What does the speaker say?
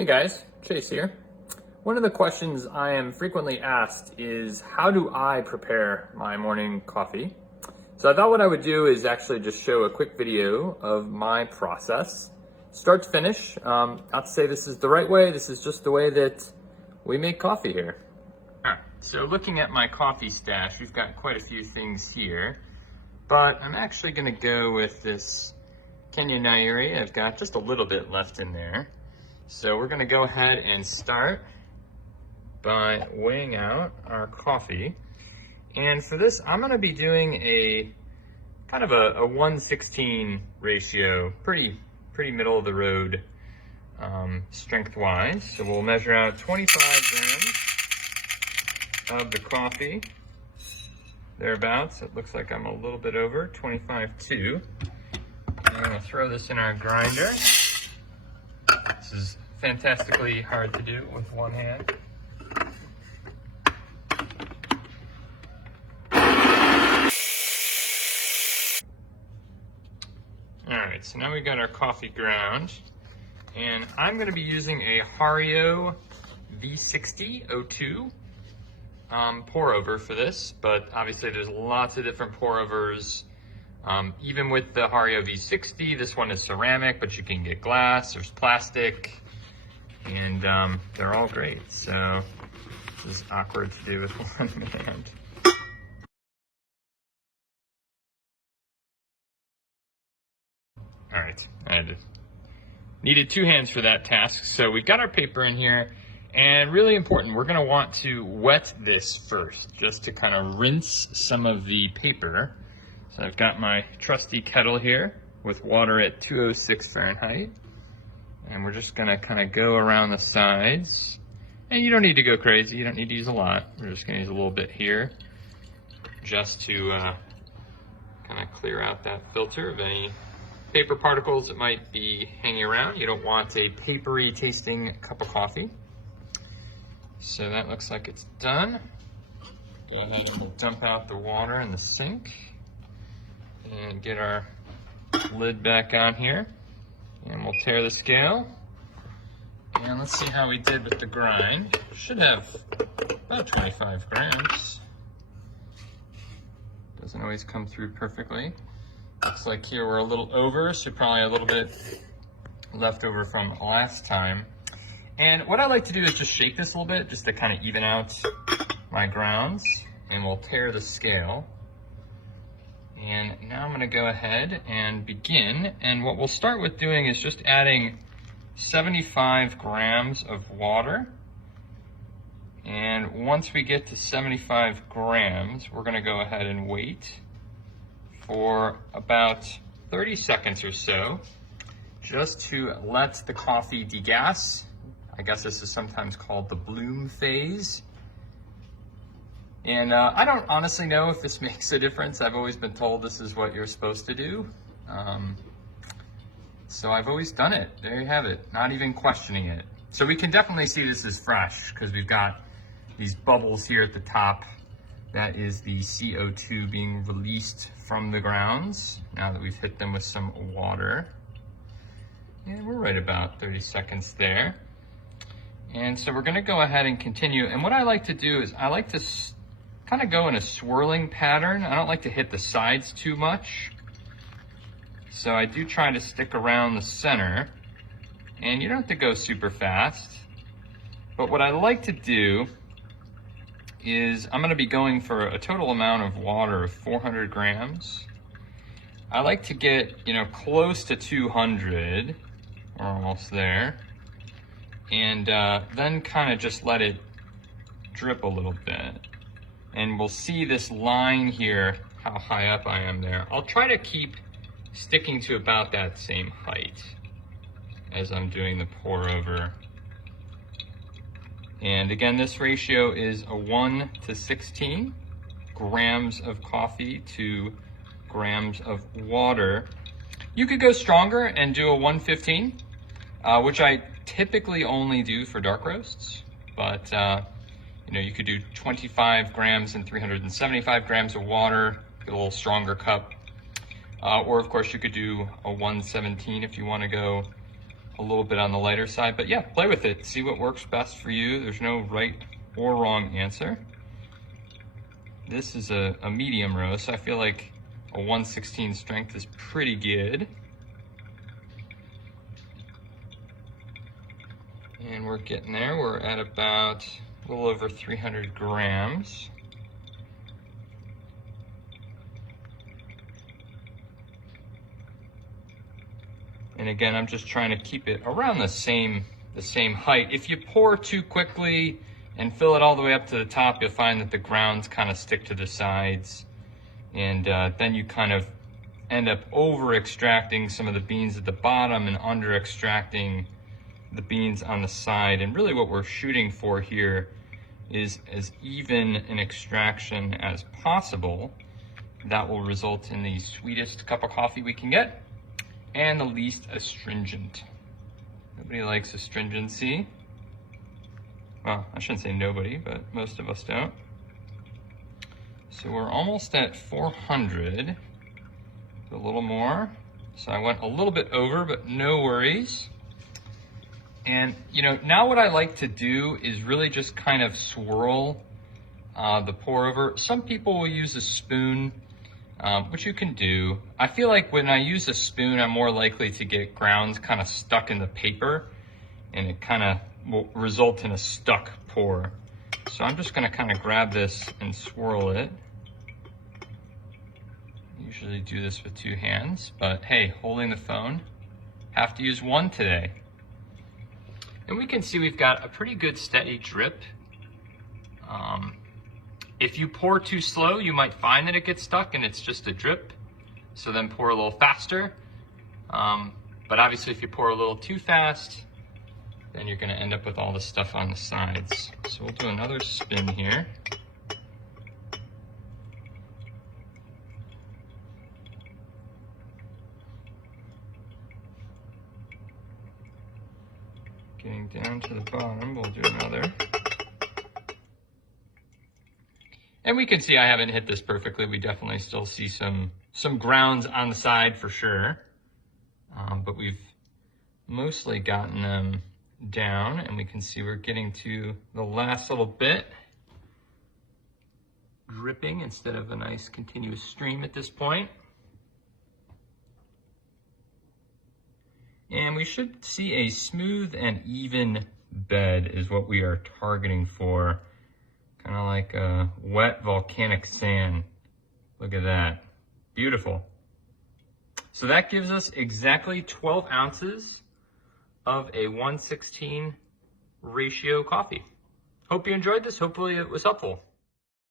Hey guys, Chase here. One of the questions I am frequently asked is how do I prepare my morning coffee? So I thought what I would do is actually just show a quick video of my process, start to finish. Not to say this is the right way, this is just the way that we make coffee here. All right, so looking at my coffee stash, we've got quite a few things here, but I'm actually gonna go with this Kenya Nairi. I've got just a little bit left in there. So we're gonna go ahead and start by weighing out our coffee. And for this, I'm gonna be doing a kind of a 1:16 ratio, pretty middle of the road strength-wise. So we'll measure out 25 grams of the coffee, thereabouts. It looks like I'm a little bit over, 25.2. I'm gonna throw this in our grinder. This is fantastically hard to do with one hand. All right, so now we got our coffee ground, and I'm gonna be using a Hario V60 02 pour over for this, but obviously there's lots of different pour overs. Even with the Hario V60, this one is ceramic, but you can get glass, there's plastic, and they're all great. So this is awkward to do with one hand. All right, I needed two hands for that task. So we've got our paper in here, and really important, we're gonna want to wet this first, just to kind of rinse some of the paper. So I've got my trusty kettle here with water at 206 Fahrenheit. And we're just gonna kind of go around the sides. And you don't need to go crazy, you don't need to use a lot. We're just gonna use a little bit here just to kind of clear out that filter of any paper particles that might be hanging around. You don't want a papery tasting cup of coffee. So that looks like it's done. Go ahead and we'll dump out the water in the sink and get our lid back on here. And we'll tear the scale. And let's see how we did with the grind. Should have about 25 grams. Doesn't always come through perfectly. Looks like here we're a little over, so probably a little bit left over from last time. And what I like to do is just shake this a little bit, just to kind of even out my grounds. And we'll tear the scale. And now I'm gonna go ahead and begin. And what we'll start with doing is just adding 75 grams of water. And once we get to 75 grams, we're gonna go ahead and wait for about 30 seconds or so, just to let the coffee degas. I guess this is sometimes called the bloom phase. And I don't honestly know if this makes a difference. I've always been told this is what you're supposed to do. So I've always done it. There you have it, not even questioning it. So we can definitely see this is fresh because we've got these bubbles here at the top. That is the CO2 being released from the grounds now that we've hit them with some water. And we're right about 30 seconds there. And so we're gonna go ahead and continue. And what I like to do is I like to kind of go in a swirling pattern. I don't like to hit the sides too much. So I do try to stick around the center. And you don't have to go super fast. But what I like to do is I'm gonna be going for a total amount of water of 400 grams. I like to get, close to 200. We're almost there. And then kind of just let it drip a little bit. And we'll see this line here, how high up I am there. I'll try to keep sticking to about that same height as I'm doing the pour over. And again, this ratio is a 1:16 grams of coffee to grams of water. You could go stronger and do a 1:15, which I typically only do for dark roasts, but you could do 25 grams and 375 grams of water, get a little stronger cup. Or of course you could do a 1:17 if you want to go a little bit on the lighter side, but yeah, play with it. See what works best for you. There's no right or wrong answer. This is a medium roast, so I feel like a 1/16 strength is pretty good. And we're getting there. We're at about a little over 300 grams. And again, I'm just trying to keep it around the same height. If you pour too quickly and fill it all the way up to the top, you'll find that the grounds kind of stick to the sides. And then you kind of end up over extracting some of the beans at the bottom and under extracting the beans on the side. And really what we're shooting for here is as even an extraction as possible. That will result in the sweetest cup of coffee we can get and the least astringent. Nobody likes astringency. Well, I shouldn't say nobody, but most of us don't. So we're almost at 400, a little more. So I went a little bit over, but no worries. And you know, now what I like to do is really just kind of swirl the pour over. Some people will use a spoon, which you can do. I feel like when I use a spoon, I'm more likely to get grounds kind of stuck in the paper, and it kind of will result in a stuck pour. So I'm just gonna kind of grab this and swirl it. Usually do this with two hands, but hey, holding the phone, have to use one today. And we can see we've got a pretty good steady drip. If you pour too slow, you might find that it gets stuck and it's just a drip. So then pour a little faster. But obviously if you pour a little too fast, then you're gonna end up with all the stuff on the sides. So we'll do another spin here. Getting down to the bottom, we'll do another. And we can see I haven't hit this perfectly. We definitely still see some grounds on the side for sure. But we've mostly gotten them down, and we can see we're getting to the last little bit. Dripping instead of a nice continuous stream at this point. And we should see a smooth and even bed is what we are targeting for. Kind of like a wet volcanic sand. Look at that. Beautiful. So that gives us exactly 12 ounces of a 1/16 ratio coffee. Hope you enjoyed this. Hopefully it was helpful.